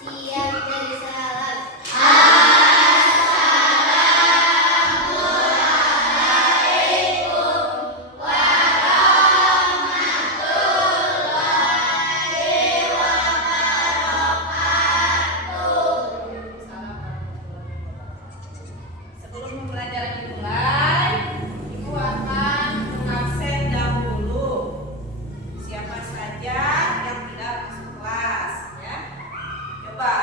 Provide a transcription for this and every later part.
Siap dari salam. Sebelum pembelajaran dimulai, Ibu akan mengabsen dahulu siapa saja yang tidak masuk kelas, ya. Coba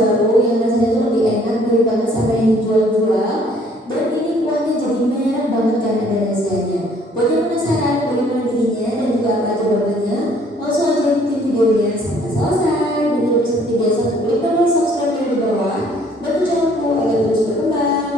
baru yang rasanya tuh lebih enak daripada sama yang dijual-jual. Dan ini kuahnya jadi merah banget karena ada rasanya. Buat yang penasaran bagaimana dirinya dan juga apa aja bahannya, langsung aja ikuti videonya sampai selesai. Dan juga seperti biasa, klik tombol subscribe yang di bawah, bantu channelku agar terus berkembang.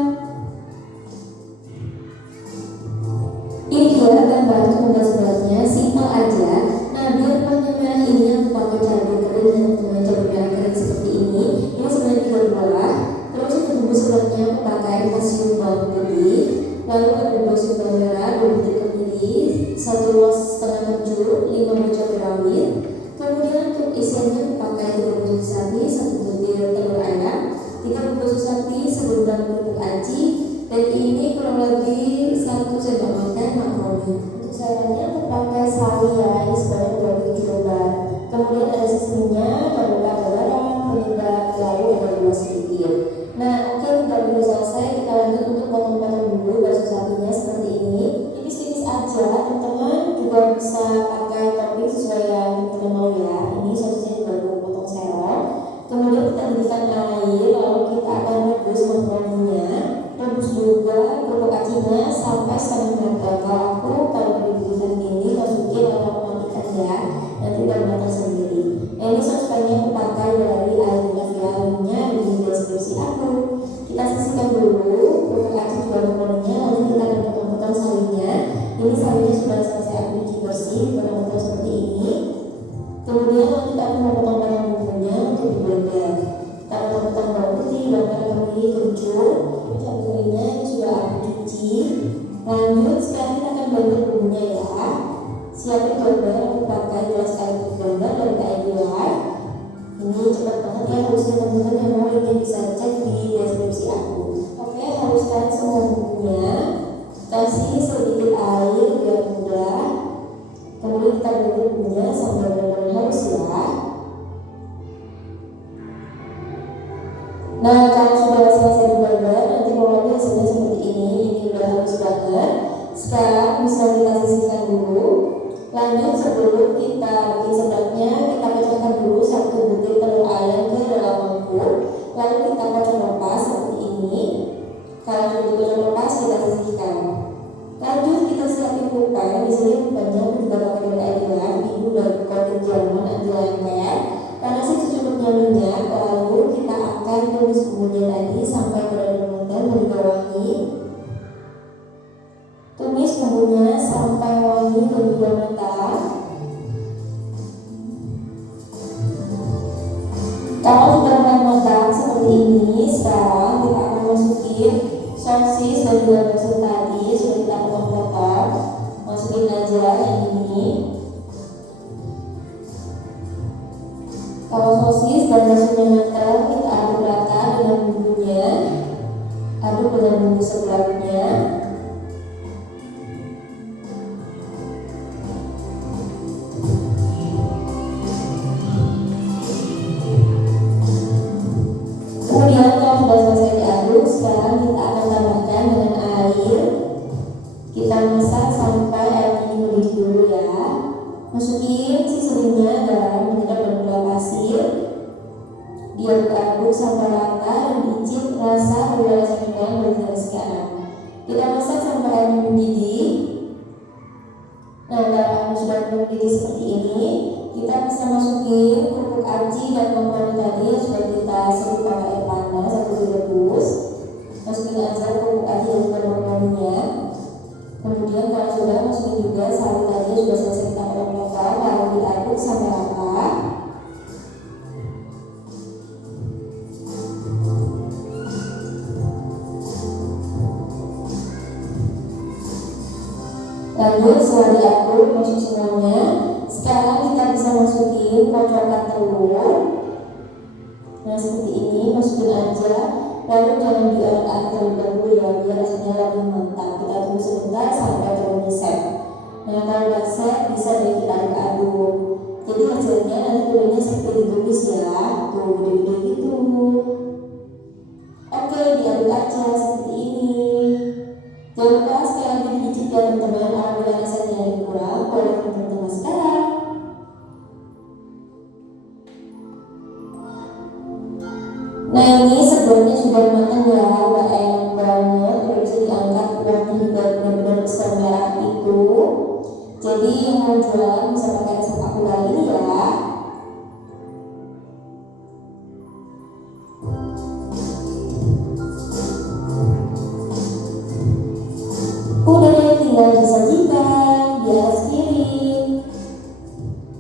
Ini dia bahan untuk membuat seberatnya, simpel aja. Nah, biar kuahnya merah ini aku pakai cabai kering dan dengan cabai merah kering seperti ini. Ini sebenarnya 3 buah. Terus untuk bumbu seberatnya aku pakai kalsium bawang putih, lalu ada 2 sendok merah, 2 butir kemiri, 1 luas setengah kencur, 5 buah cabai rawit. Kemudian untuk isiannya aku pakai 3 butir sapi, 1 butir telur ayam, 3 butir sapi, 1 gram kerupuk aci, dan ini kurang lebih 1 sendok makan makaroni. Untuk sayurannya aku pakai sawi ya, ini sebanyak 2 biji lembar. Kemudian ada sesajinya, ada garam, penyedap, lalu ada gula sedikit. Nah, oke, kita udah selesai. Kita lanjut untuk potong-potong dulu bakso sapinya seperti ini. Tipis-tipis aja, teman-teman juga bisa pakai topping sesuai yang teman-teman mau ya. Ini sosisnya juga aku potong serong. Kemudian kita didihkan air, lalu kita akan rebus makaroninya. Rebus juga kerupuk acinya sampai setengah matang. Kalau didihkan ini masukin lalu aku matikan ya, nanti udah matang sendiri. Nah, ini sosisnya aku pakai dari air lainnya di deskripsi aku. Kita sisihkan dulu kerupuk aci juga makaroninya, lalu kita akan potong-potong sawinya. Ini sawinya sudah selesai aku cuci bersih, potong-potong seperti ini. Kemudian nanti kita akan potong-potong bumbunya untuk di blender. Kita potong-potong bawang putih, bawang merah, kemiri, kencur, cabai keringnya ini sudah aku cuci. Lanjut sekarang kita akan blender bumbunya ya. Siapin blender, aku pakai gelas air blender dari KID Live. Ini cepat banget ya, harusnya teman-teman yang mau ini bisa cek di deskripsi aku. Oke, haluskan semua bumbunya, kasih sedikit air biar mudah. Kemudian kita blender bumbunya sampai benar-benar halus ya. Nah, kalau sudah selesai di blender, nanti mulai hasilnya seperti ini udah halus banget. Sekarang bisa kita sisihkan dulu. Lanjut sebelum kita bikin seberatnya, kita pecahkan dulu 1 butir telur ayam ke dalam mangkuk. Lalu kita kocok lepas seperti ini. Kalau sudah dikocok lepas, kita sisihkan. Lanjut kita siapin pulpen. Di sini pulpennya aku juga pakai dari Adilan. Ini udah coating Jerman anti lengket. Panasin secukupnya minyak. Lalu kita akan tumis bumbunya tadi sampai benar-benar matang dan juga wangi. Tumis bumbunya sampai wangi dan juga matang. Kalau sudah mulai matang seperti ini, sekarang kita akan masukin sosis dan juga bakso tadi sudah kita potong-potong. Masukin aja yang ini. Kalau sosis dan baksonya matang, kita aduk rata dengan bumbunya. Aduk dengan bumbu seberatnya. Kemudian kalau sudah selesai diaduk, sekarang kita akan tambahkan dengan air. Kita masak sampai airnya ini mendidih dulu ya. Masukin sisanya garam, penyedap dan gula pasir. Diaduk-aduk sampai rata dan dicicip rasa gula rasa kenyal dari jenis sekarang. Kita masak sampai airnya mendidih. Nah, kalau airnya sudah mendidih seperti ini, kita bisa masukin kerupuk aci dan makaroni tadi yang sudah kita serut pakai air panas atau direbus. Masukin aja kerupuk aci dan juga makaroninya. Kemudian kalau sudah, masukin juga sawi tadi yang sudah selesai kita potong-potong, lalu diaduk sampai rata. Lanjut setelah diaduk masuk semuanya, sekarang kita bisa masukin kocokan telur. Nah seperti ini, masukin aja. Lalu jangan diaduk-aduk terlebih dahulu ya, biar rasanya lebih mantap. Kita tunggu sebentar sampai telurnya set. Nah kalau udah set, bisa deh kita aduk-aduk. Jadi hasilnya nanti telurnya seperti ditumis ya, tuh gede-gede gitu. Oke, diaduk aja seperti ini. Jangan lupa sekali lagi dicicip ya teman-teman. Apabila rasanya yang kurang, boleh teman-teman sekarang. Nah ini sebenarnya sudah matang ya, udah enak banget, udah bisa diangkat, udah benar-benar besar merah itu. Jadi yang mau jualan bisa pakai resep aku kali ini ya. Udah deh, tinggal disajikan di atas piring.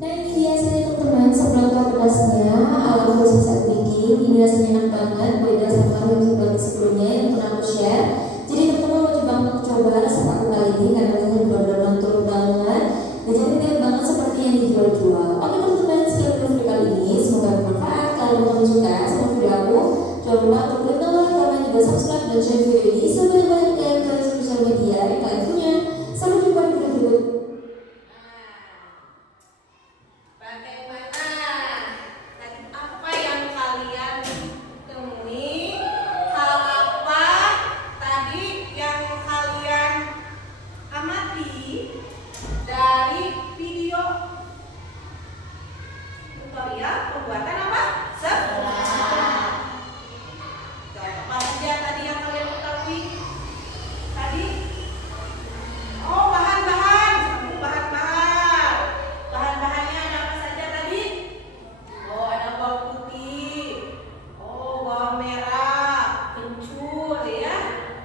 Nah ini biasanya teman-teman, sebelum tahu pedasnya ala khusus saat bikin, ini rasanya enak banget, beda sama yang sebelumnya yang pernah aku share. Jadi teman-teman wajib banget coba resep aku kali ini karena rasanya benar-benar mantul banget dan jadi mirip banget seperti yang dijual-jual. Oke teman-teman, sekian video kali ini, semoga bermanfaat. Kalau kamu suka sama video aku, jangan lupa untuk klik like, komen, juga subscribe dan share video ini sebanyak-banyaknya ke sosial media yang kalian punya. Sampai jumpa di video berikutnya. Bagaimana? Tadi apa yang kalian temui? Hal apa tadi yang kalian amati dari video tutorial pembuatan apa? Sebelah. Apa saja tadi yang kalian ketahui? Tadi? Oh, bahan-bahan. Bahan-bahan. Bahan-bahannya ada apa saja tadi? Oh, ada bawang putih. Oh, bawang merah, kencur ya,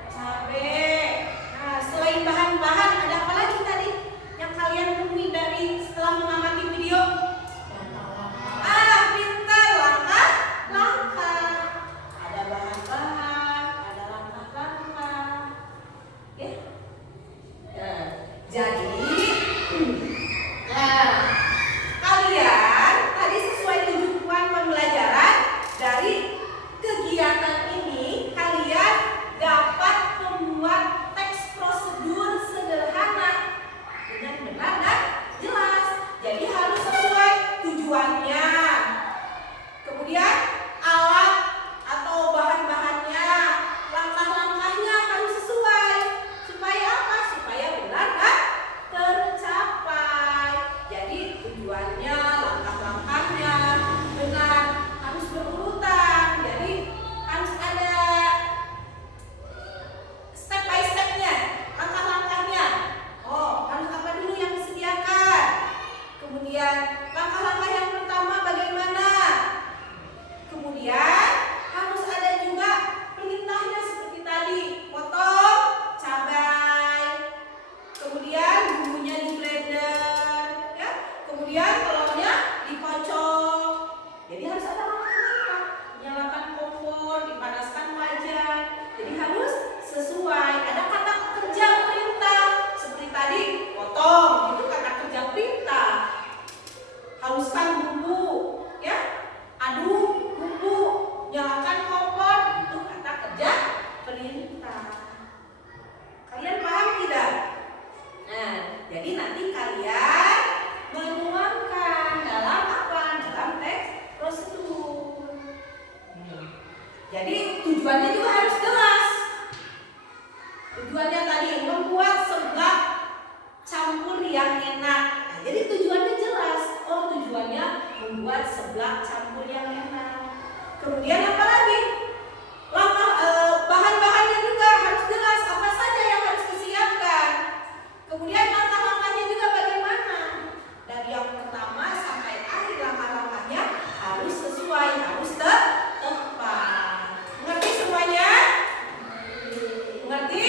cabai. Nah, selain bahan-bahan ada apa lagi tadi yang kalian temui dari setelah mengamati video? Pintar, langkah-langkah. Ada bahan-bahan, ada langkah-langkah. Ya. Nah, jadi kalian tadi sesuai tujuan pembelajaran dari kegiatan ini, kalian dapat membuat teks prosedur sederhana dengan benar dan jelas. Jadi harus sesuai tujuannya. Kemudian alat atau bahan-bahannya, langkah-langkahnya harus sesuai. Supaya apa? Supaya benar dan tercapai. Jadi tujuannya, langkah-langkahnya benar, harus berurutan. Jadi harus ada step by stepnya, langkah-langkahnya. Oh, harus apa dulu yang disediakan? Kemudian langkah-langkah yang pertama bagaimana? Kemudian harus ada juga perintahnya seperti tadi, potong cabai. Kemudian bumbunya di blender, ya. Kemudian telurnya dikocok. Jadi harus ada langkah-langkah. Nyalakan kompor, dipanaskan wajan. Jadi harus sesuai. Ada kata kerja perintah. Seperti tadi, potong, itu kata kerja perintah. Haluskan bumbu, ya. Aduk bumbu, nyalakan kompor, itu kata kerja perintah. Kalian paham tidak? Nah, jadi nanti kalian menuangkan dalam apa? Dalam teks prosedur. Jadi tujuannya juga harus jelas. Tujuannya tadi membuat seblak campur yang enak. Nah, jadi tujuannya jelas. Oh, tujuannya membuat seblak campur yang enak. Kemudian apa lagi? Bahan-bahannya juga harus jelas apa saja yang harus disiapkan. Kemudian langkah-langkahnya juga bagaimana? Dari yang pertama sampai akhir langkah-langkahnya harus sesuai, harus tepat. Mengerti semuanya? Mengerti?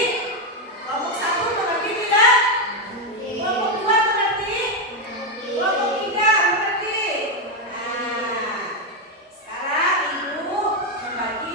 Kelompok 1 mengerti tidak? Kelompok 2 mengerti? Kelompok 3 mengerti? Nah, sekarang Ibu membagi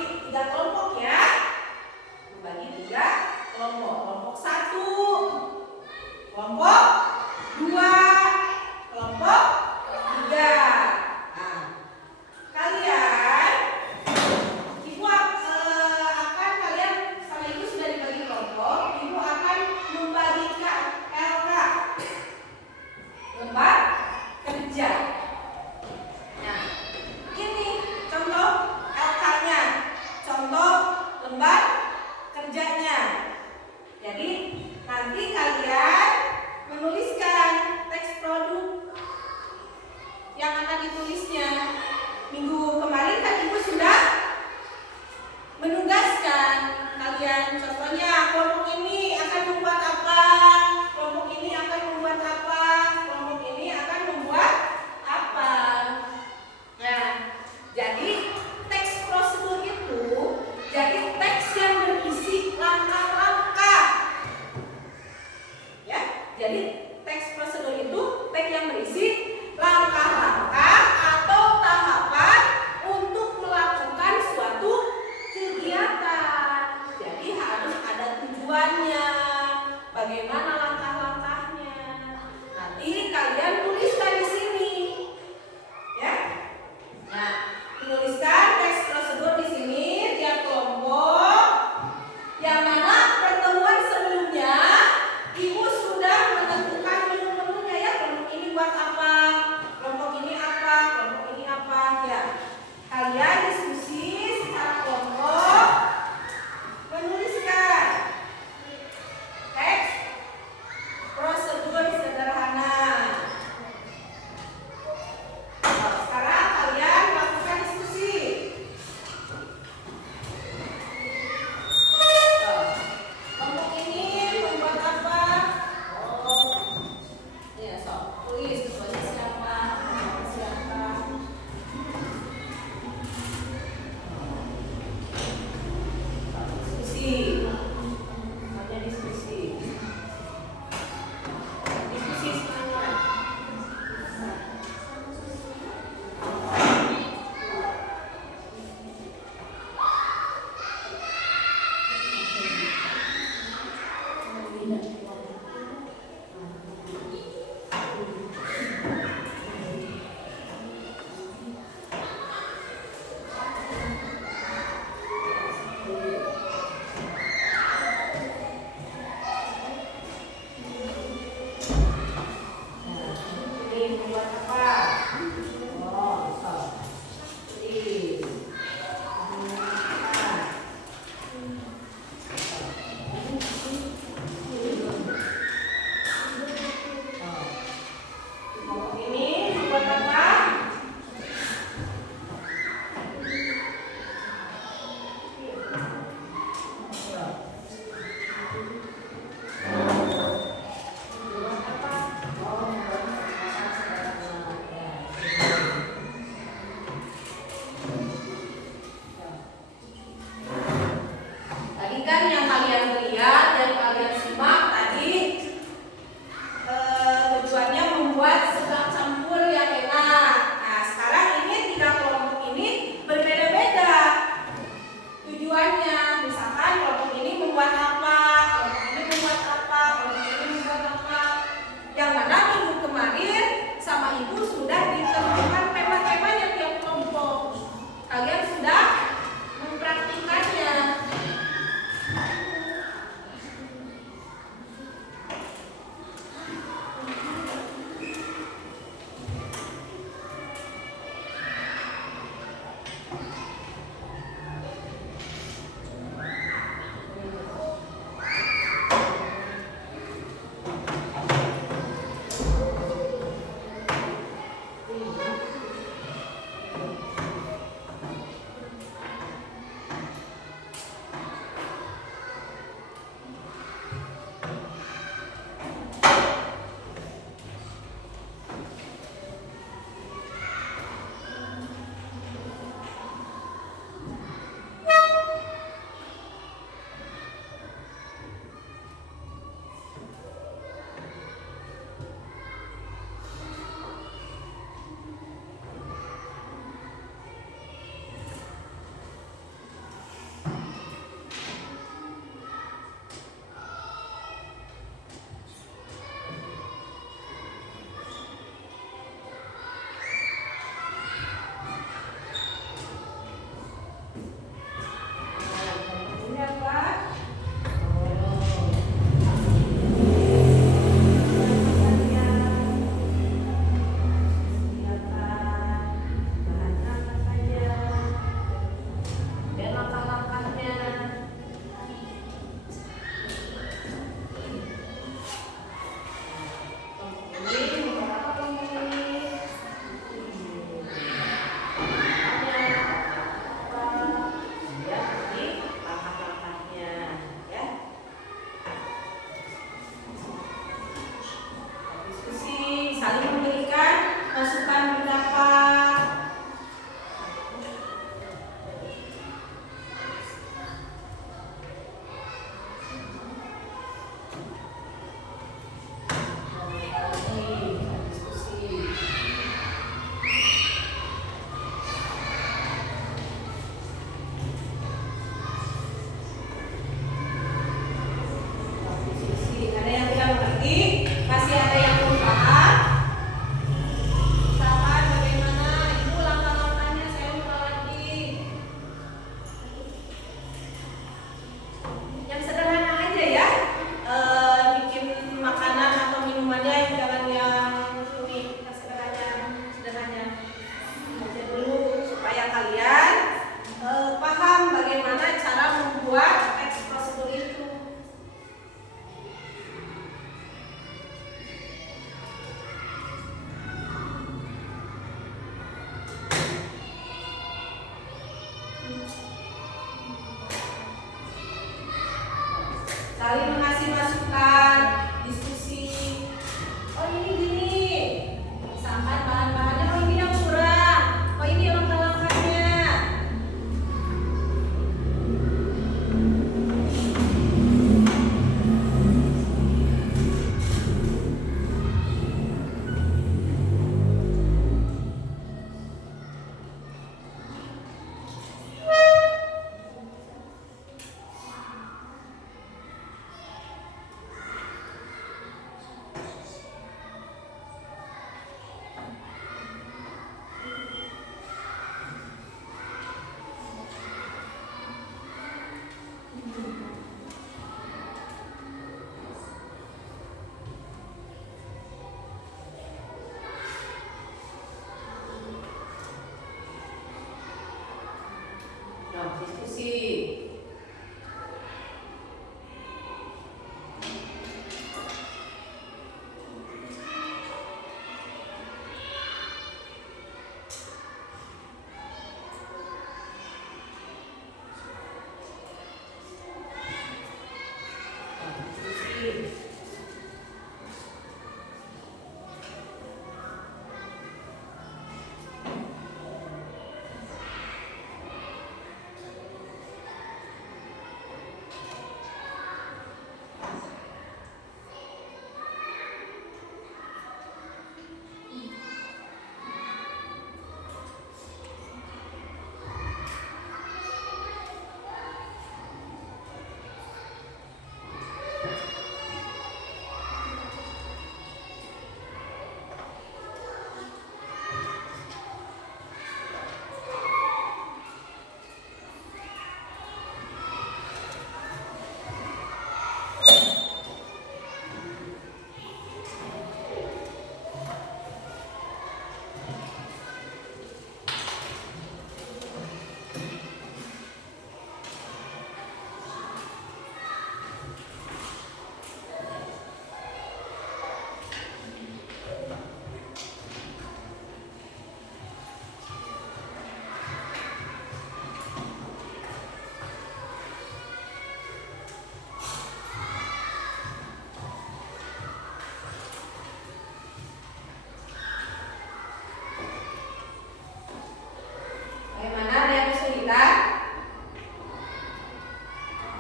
Bagaimana, ada yang kesulitan?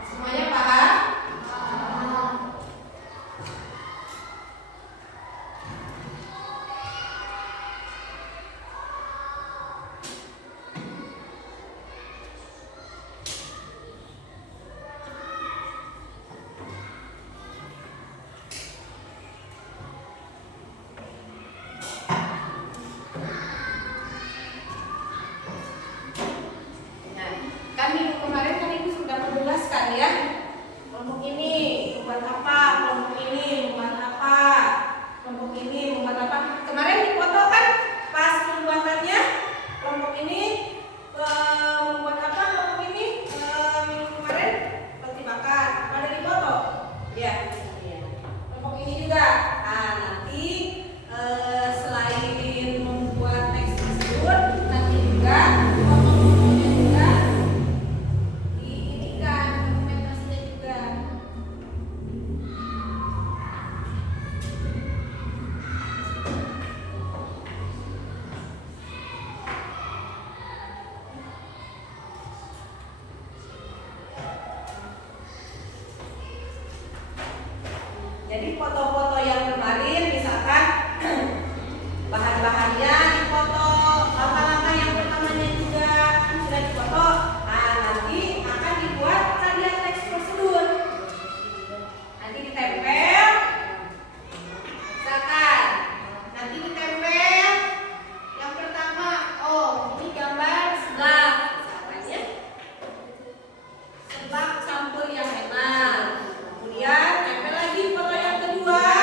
Semuanya paham? Nah, kan minggu kemarin kan Ibu sudah menjelaskan ya, kelompok ini membuat apa, kelompok ini membuat apa, kelompok ini membuat apa. Kemarin di foto kan pas pembuatannya kelompok ini membuat apa, kelompok ini minggu kemarin seperti bakar, pada di foto ya. Kelompok ini juga. Nah, nanti selain membuat teks tersebut, nanti juga foto-fotonya juga diinikan, dokumentasinya juga. Jadi foto-foto yang kemarin misalkan bahan-bahannya difoto, langkah-langkah yang pertamanya juga sudah difoto. Nah, nanti akan dibuat radial teks prosedur. Nanti ditempel, misalkan nanti ditempel yang pertama, oh ini gambar seblak, misalkan ya, seblak campur yang enak. Kemudian tempel lagi foto yang kedua.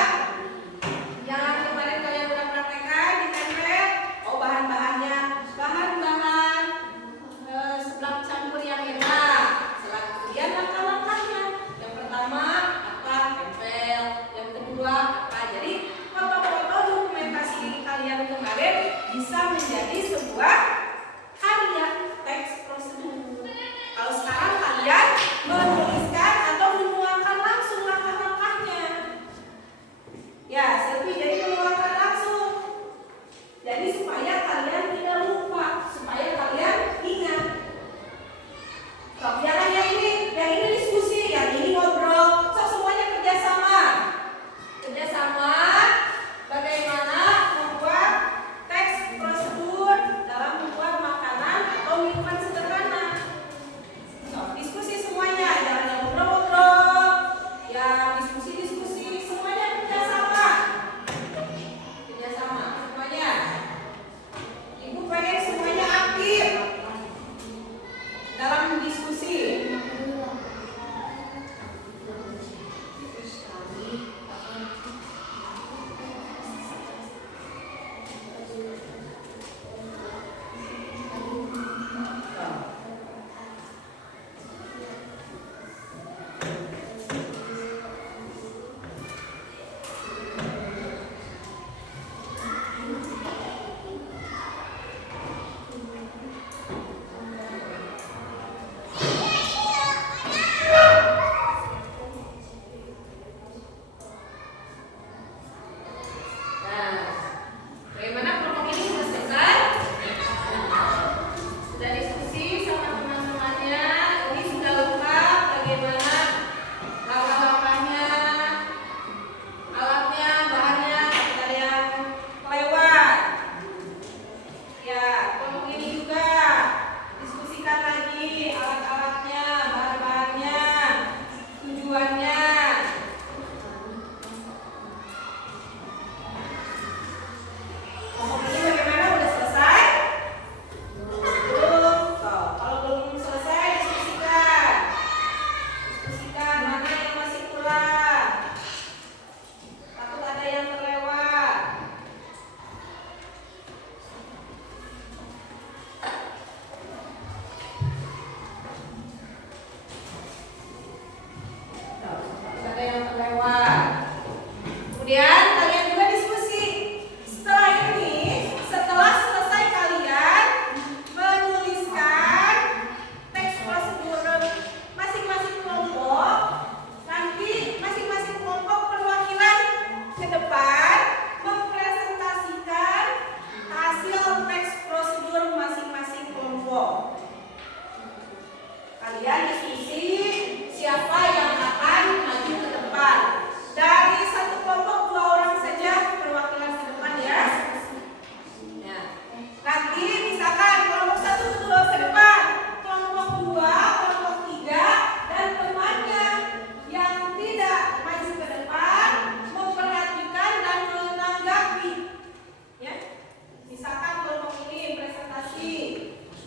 Kemudian kalian juga diskusi. Setelah ini, setelah selesai kalian menuliskan teks prosedur masing-masing kelompok, nanti masing-masing kelompok perwakilan ke depan mempresentasikan hasil teks prosedur masing-masing kelompok. Kalian diskusi siapa yang akan maju ke depan. Dari satu kelompok 2 orang saja perwakilan ke depan ya. Nah, nanti misalkan kelompok 1 kedua ke depan, kelompok 2, kelompok 3 dan temannya yang tidak maju ke depan memperhatikan dan menanggapi. Ya. Misalkan kelompok ini presentasi,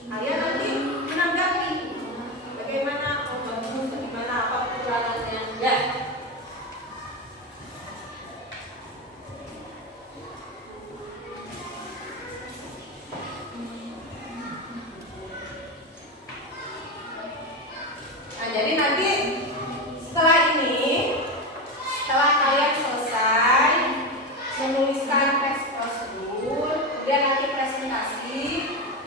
kalian nanti menanggapi bagaimana membantu, bagaimana apa perjalanannya. Ya. Nah, jadi nanti setelah ini, setelah kalian selesai menuliskan teks prosedur, kemudian nanti presentasi,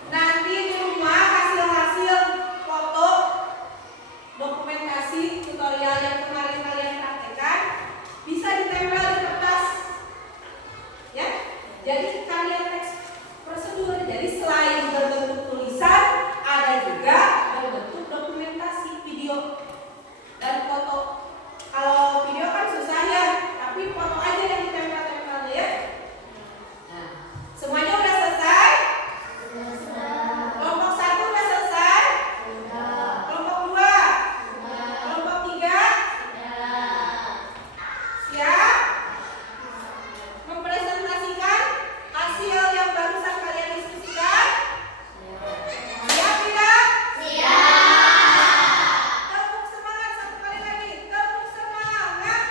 nanti di rumah hasil-hasil foto, dokumentasi tutorial yang kemarin kalian praktekkan bisa ditempel di kertas. Ya, jadi kalian teks prosedur. Jadi selain berbentuk tulisan, ada juga berbentuk dokumentasi video dan foto. Kalau video kan susah ya, tapi foto aja yang ditempel-tempel ya. Nah, semuanya udah selesai? Kelompok 1 udah selesai? Kelompok 2? Kelompok 3? Siap? Mempresentasikan hasil yang barusan kalian diskusikan? Siap tidak? Tepuk semangat satu kali lagi. Tepuk semangat.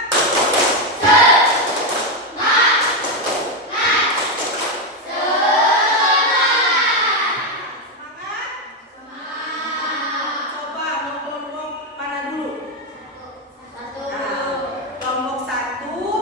Semangat? Coba kelompok mana dulu? Nah, kelompok 1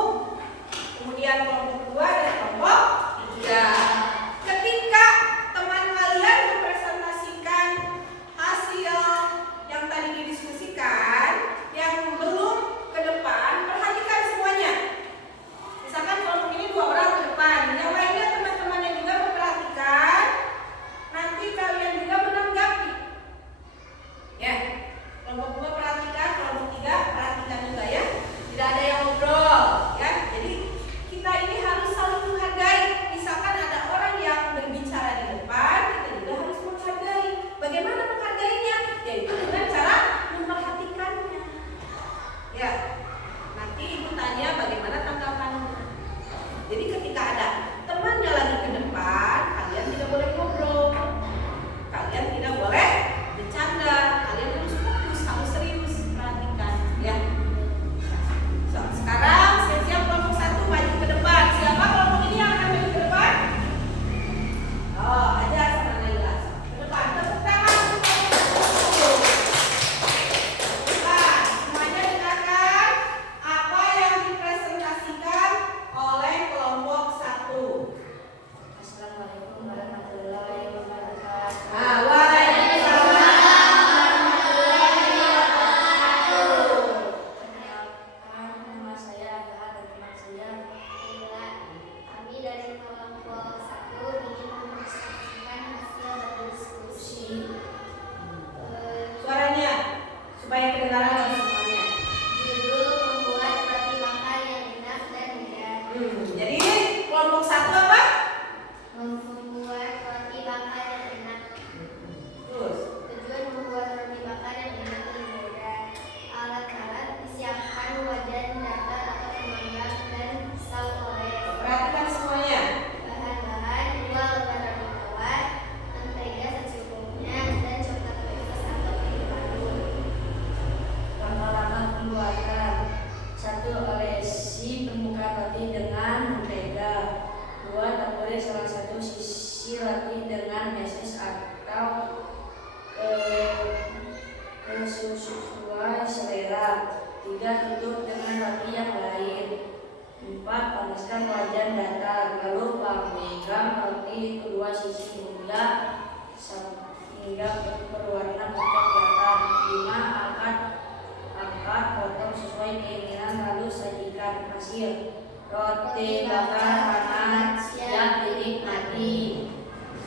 Roti bakar hangat siap dinikmati.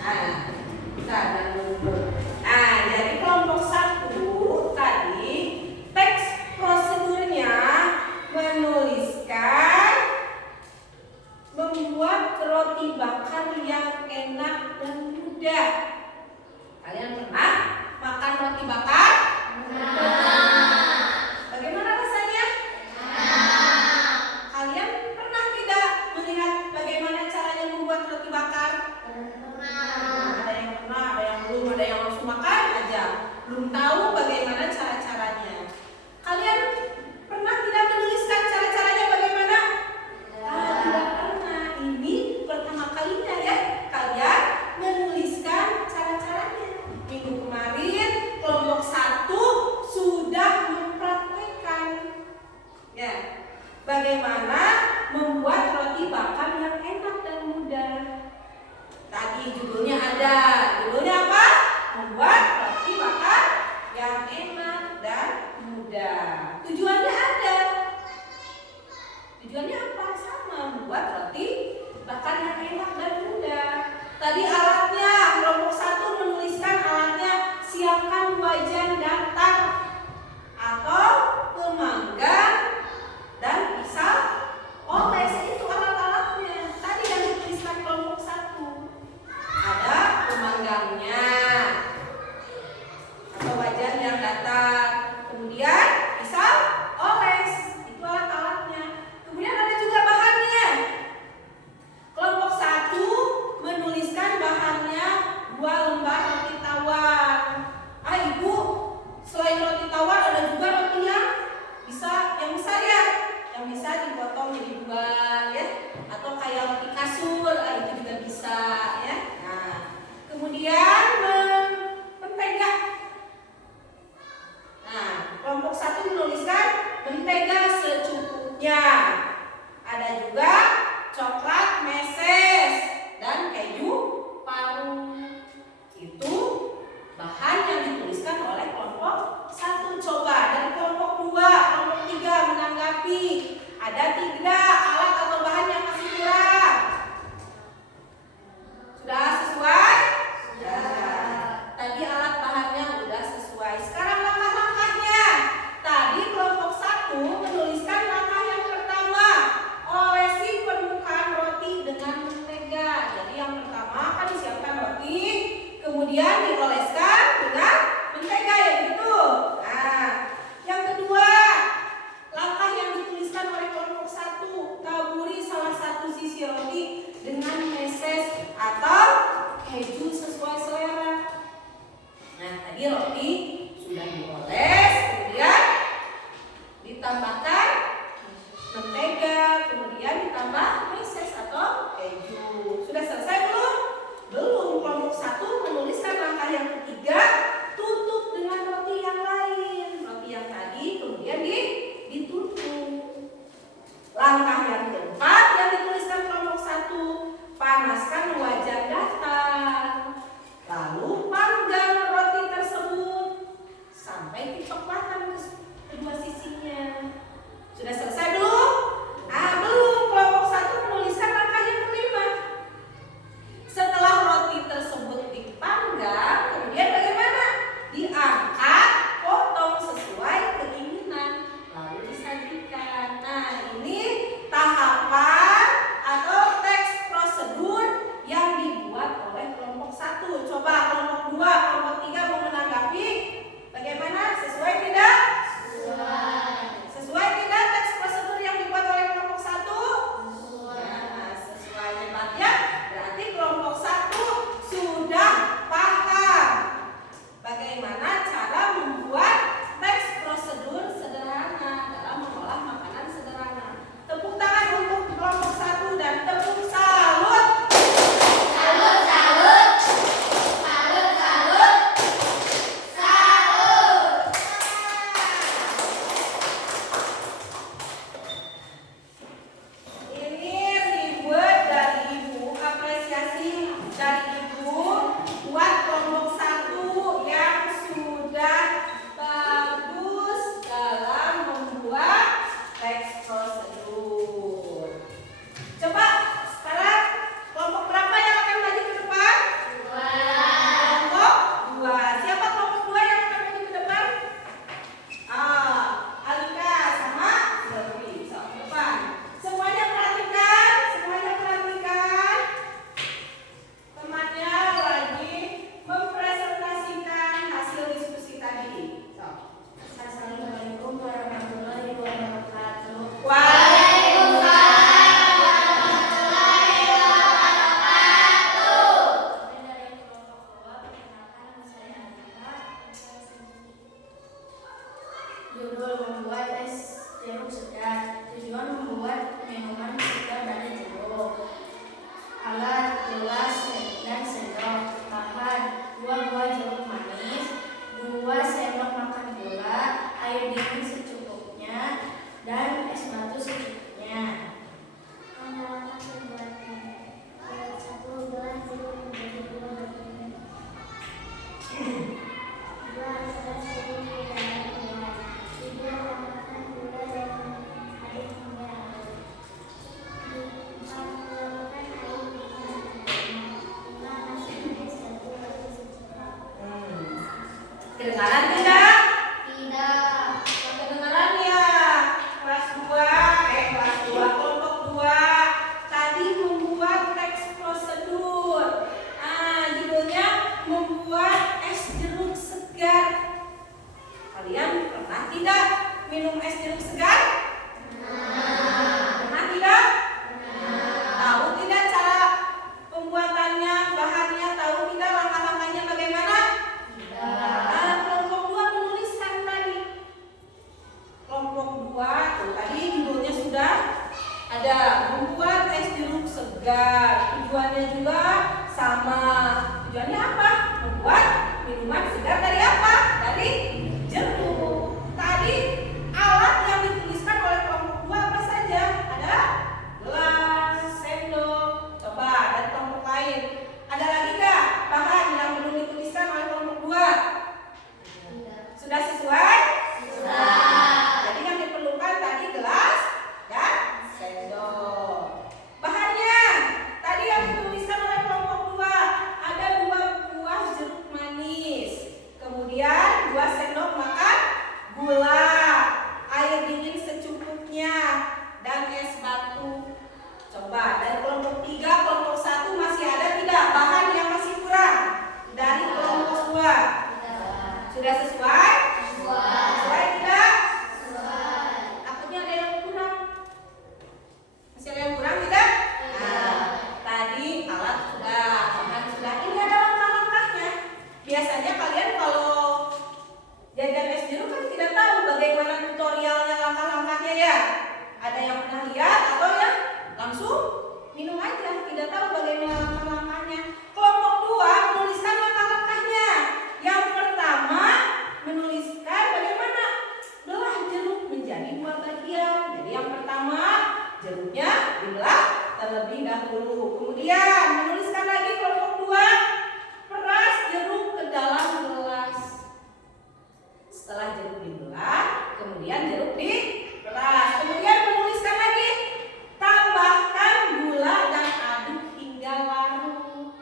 Nah, kita dulu. Nah, jadi kelompok 1 tadi teks prosedurnya menuliskan membuat roti bakar yang enak dan mudah. Kalian pernah makan roti bakar? Bagaimana rasanya? Kalian pernah tidak melihat bagaimana caranya membuat roti bakar? Ada yang pernah, ada yang belum, ada yang langsung makan aja. Belum tahu bagaimana cara-caranya. Kalian pernah tidak menuliskan cara-caranya bagaimana? Tidak pernah. Ini pertama kalinya ya kalian menuliskan cara-caranya. Minggu kemarin kelompok 1 sudah mempraktekkan ya bagaimana membuat roti bakar yang enak dan mudah. Tadi judulnya ada. Judulnya apa? Membuat roti bakar yang enak dan mudah. Tujuannya ada. Tujuannya apa? Sama, membuat roti bakar yang enak dan mudah. Tadi alatnya, kelompok 1 menuliskan alatnya, siapkan wajan datar atau pemanggang dan pisau oles. Itu alat-alatnya. Tadi yang dituliskan kelompok 1. Ada pemanggangnya atau wajan yang datar. Kemudian pisau oles. Itu alat-alatnya. Kemudian ada juga bahannya. Kelompok 1 menuliskan bahannya 2 lembar roti tawar. Ibu, selain roti tawar ada juga roti yang besar ya, yang bisa dipotong jadi 2 ya, atau kayak roti kasur, itu juga bisa ya. Nah, kemudian mentega. Nah, kelompok 1 menuliskan mentega secukupnya. Ada juga coklat meses dan keju parut. Itu bahan yang dituliskan oleh kelompok 1. Coba dari kelompok 2, kelompok 3 menanggapi. Ada 3 alat atau bahan yang masih kurang. Sudah sesuai? Sudah. Tadi alat bahannya sudah sesuai. Sekarang langkah-langkahnya. Tadi kelompok 1 menuliskan langkah yang pertama, olesi permukaan roti dengan mentega. Jadi yang pertama kan disiapkan roti, kemudian dioleskan dengan mentega ya begitu. Nah, yang kedua, langkah yang dituliskan oleh kelompok 1, taburi salah satu sisi roti dengan meses atau keju sesuai selera. Nah, tadi roti sudah dioles, kemudian ditambahkan mentega, kemudian ditambah meses atau keju. Sudah selesai belum? Belum. Kelompok 1 menuliskan langkah yang ketiga, tutup dengan roti yang lain. Roti yang tadi kemudian ditutup. Langkah yang keempat yang dituliskan kelompok 1, panaskan wajan datar. Lalu panggang roti tersebut sampai kecoklatan kedua sisinya. Sudah selesai belum? Belum. Kelompok 1 ada membuat es jeruk segar. Tujuannya juga sama. Tujuannya apa? Membuat minuman segar dari apa? Dari jeruk. Tadi alat yang dituliskan oleh kelompok 2 apa saja? Ada gelas, sendok. Coba dari kelompok lain. Ada lagi nggak bahan yang belum dituliskan oleh kelompok 2? Sudah sesuai? Sudah. Jadi yang diperlukan tadi gelas dan sendok. Bahannya tadi yang dituliskan oleh kelompok 2 ada 2 buah jeruk manis, kemudian 2 sendok makan gula, air dingin secukupnya, dan es batu. Coba dari kelompok 3, kelompok 1 masih ada tidak bahan yang masih kurang dari kelompok 2? Sudah sesuai? Sesuai tidak? Takutnya ada yang kurang. Masih ada yang kurang tidak? Nah, tadi alat sudah, bahan sudah. Ini ada langkah-langkahnya. Biasanya kalian kalau jajan es jeruk kan tidak tahu bagaimana tutorialnya, langkah-langkahnya ya. Ada yang pernah lihat atau yang langsung minum aja, tidak tahu bagaimana langkah-langkahnya. Kelompok 2 menuliskan langkah-langkahnya. Yang pertama menuliskan bagaimana belah jeruk menjadi 2 bagian. Jadi yang pertama jeruknya dibelah terlebih dahulu. Kemudian menuliskan lagi kelompok 2 peras jeruk ke dalam gelas. Setelah jeruk dibelah, kemudian jeruk diperas. Kemudian menuliskan lagi tambahkan gula dan aduk hingga larut.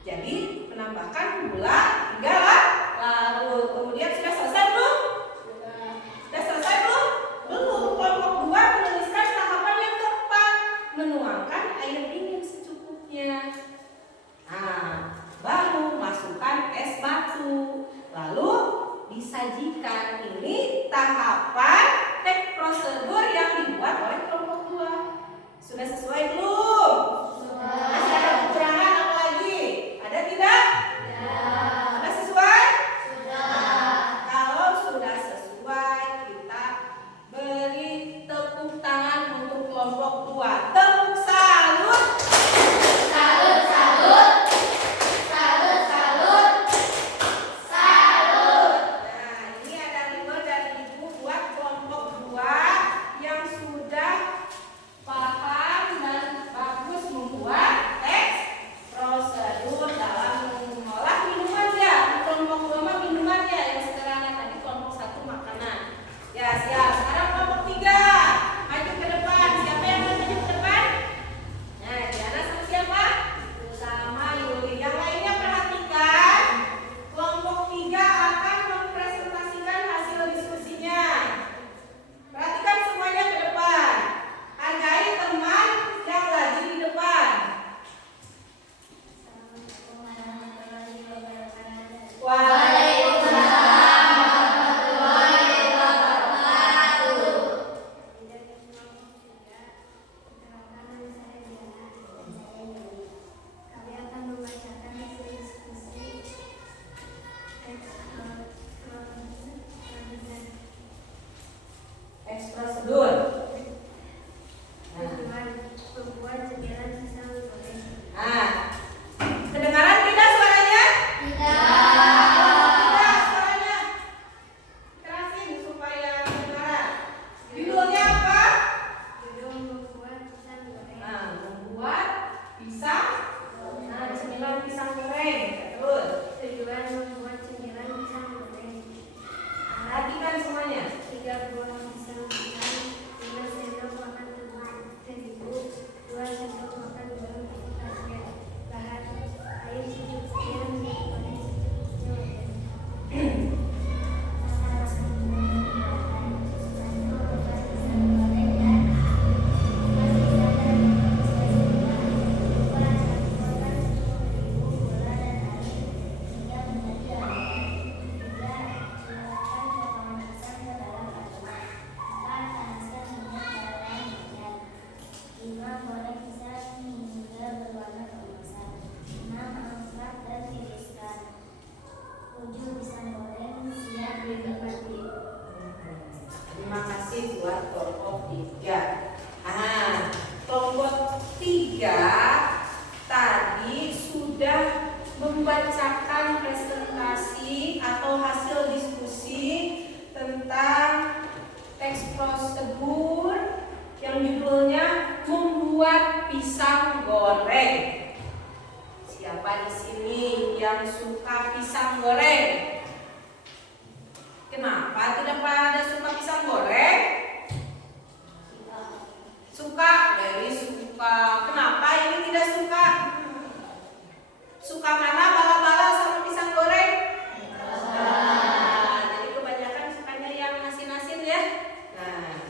Jadi menambahkan gula hingga larut. Kemudian sudah selesai belum? Sudah selesai belum? Belum. Kelompok 2 menuliskan tahapan yang keempat, menuangkan air dingin secukupnya. Nah, baru masukkan es batu, lalu disajikan. Ini tahapan prosedur yang dibuat oleh kelompok 2. Sudah sesuai belum? Masih ada kekurangan apa lagi? Ada tidak? Sudah sesuai? Kalau sudah sesuai, kita beri tepuk tangan untuk kelompok 2. Tepuk salut. Salut, salut. Salut, salut. Salut. Nah, ini ada reward dari ibu buat kelompok 2 yang sudah paham dan bagus membuat teks prosedur dalam mengolah minuman ya. Di kelompok 2 mah minuman ya, yang sekarang tadi kelompok 1 makanan. Ya, siap. Sekarang kelompok 3 maju ke depan. Siapa yang mau maju ke depan? judulnya membuat pisang goreng. Siapa di sini yang suka pisang goreng? Kenapa tidak pada suka pisang goreng? Suka, dari suka. Kenapa ini tidak suka? Suka mana bala-bala sama pisang goreng? Jadi kebanyakan sukanya yang asin-asin ya. Nah,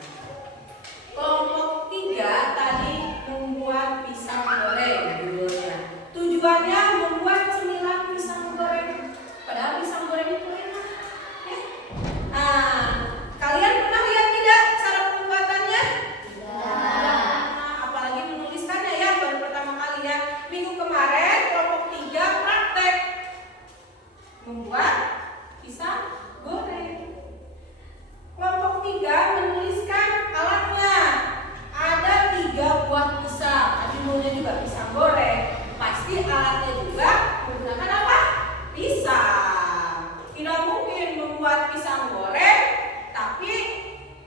kelompok 3 tadi membuat pisang goreng judulnya. Tujuannya membuat cemilan pisang goreng. Padahal pisang goreng itu enak. Ya. Nah, kalian pernah lihat tidak cara pembuatannya? Apalagi menuliskannya ya, baru pertama kali ya. Minggu kemarin kelompok 3 praktek membuat pisang goreng. Kelompok 3 menuliskan alatnya. Ada 3 buah pisang. Judulnya juga pisang goreng. Pasti alatnya juga menggunakan apa? Pisang. Tidak mungkin membuat pisang goreng tapi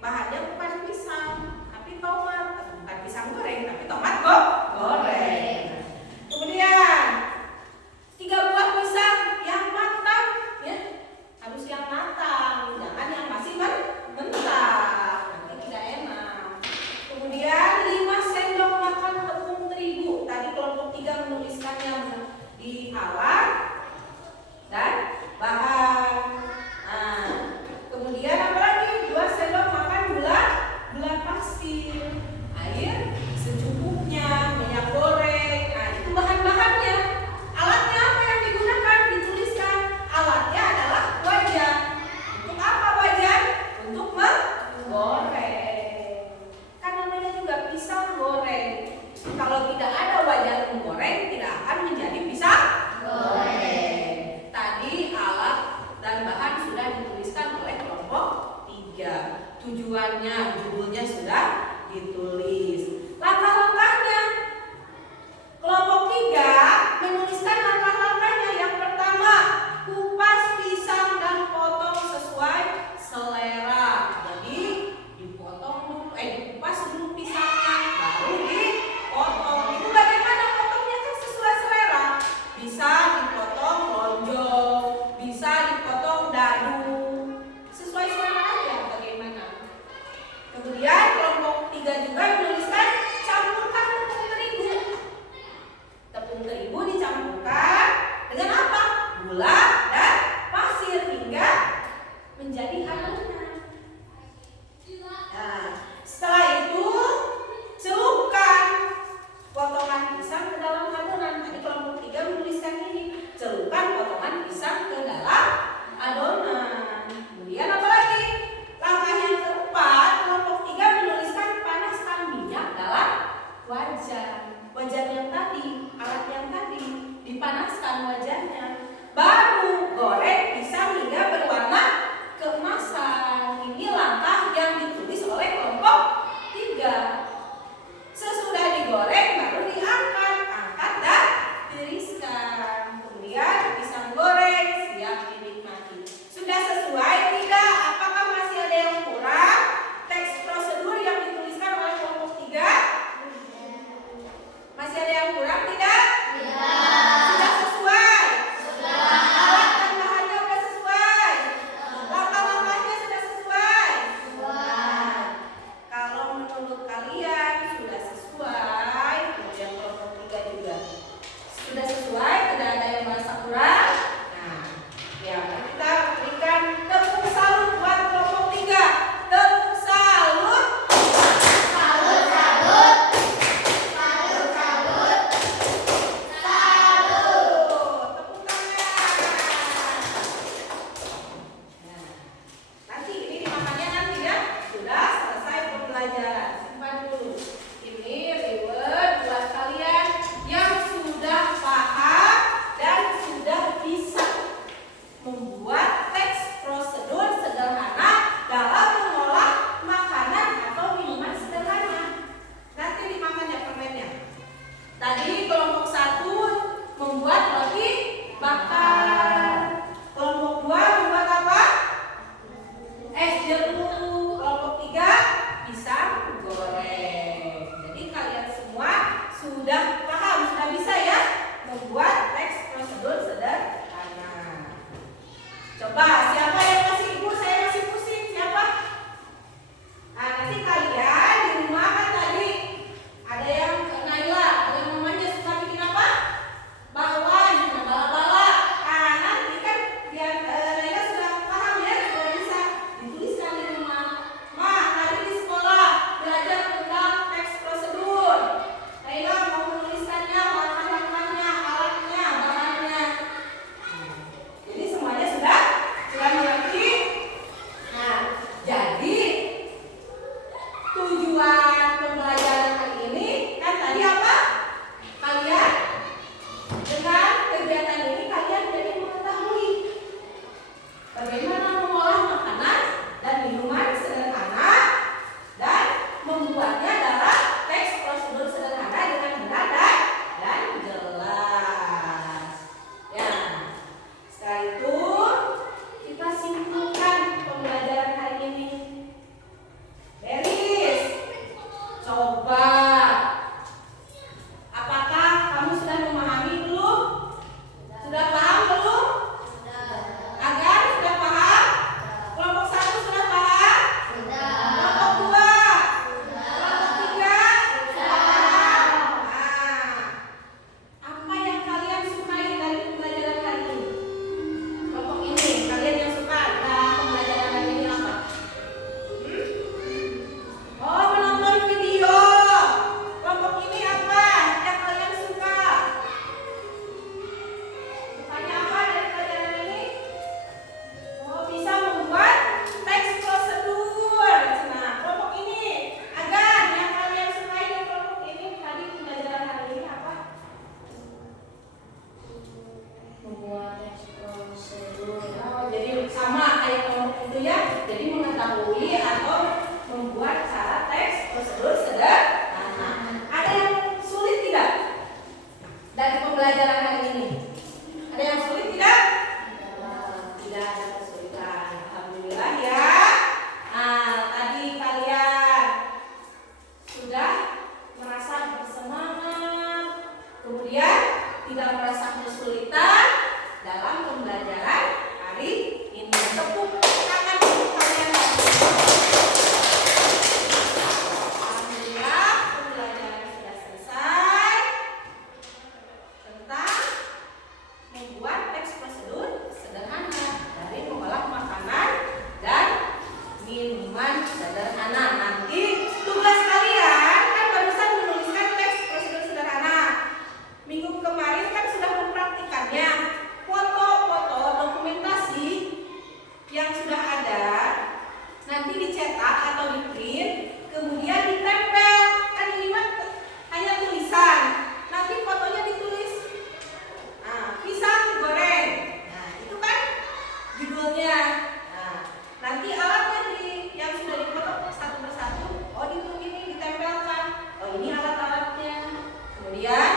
bahannya bukan pisang, tapi tomat. Bukan pisang goreng, tapi tomat goreng. Kemudian 3 buah pisang yang matang ya. Harus yang matang, jangan yang masih mentah. Nanti tidak enak. Kemudian 5 sendok makan tepung terigu. Tadi kelompok 3 menuliskannya di alat dan bahan. Nah, kemudian apa lagi? 2 sendok makan gula pasir, air secukupnya, minyak goreng. Nah, itu bahan-bahannya. Alatnya apa yang digunakan? Dituliskan. Alatnya adalah wajan. Untuk apa wajan? Untuk menggoreng. Kan namanya juga pisang goreng. Kalau tidak ada wajan menggoreng, tidak akan menjadi pisang goreng. Tadi alat dan bahan sudah dituliskan oleh kelompok 3. Tujuannya, judulnya sudah ditulis. Langkah-langkahnya, kelompok 3 menuliskan langkah-langkahnya. Yang pertama, kupas pisang dan potong sesuai selera. Jadi dikupas dulu pisangnya, baru dipotong. Itu tidak merasa kesulitan dalam pembelajaran hari ini. Tepuk tangan untuk kalian. Alhamdulillah, pembelajaran sudah selesai tentang membuat teks prosedur sederhana dari mengolah makanan dan minuman sederhana. Nanti tugas kalian kan barusan menuliskan teks prosedur sederhana. Minggu kemarin kan sudah mempraktikannya. Foto-foto dokumentasi yang sudah ada nanti dicetak atau di print, kemudian ditempel. Kan ini mah hanya tulisan. Nanti fotonya ditulis. Nah, pisang goreng. Nah, itu kan judulnya. Nah, nanti alatnya yang sudah difoto satu persatu. Oh, ini ditempelkan. Oh, ini alat-alatnya. Kemudian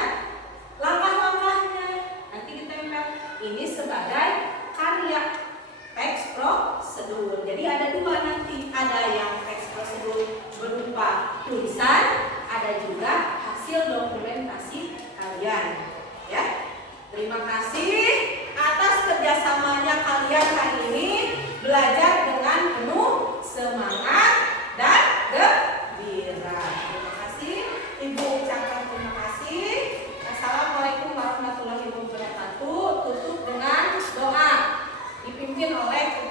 langkah-langkahnya nanti ditempel. Ini sebagai karya teks prosedur. Jadi ada dua nanti. Ada yang teks prosedur berupa tulisan, ada juga hasil dokumentasi kalian. Ya. Terima kasih atas kerjasamanya kalian hari ini, belajar dengan penuh semangat dan gembira. Terima kasih. Ibu ucapkan terima kasih. Assalamualaikum warahmatullahi wabarakatuh. Tutup dengan doa dipimpin oleh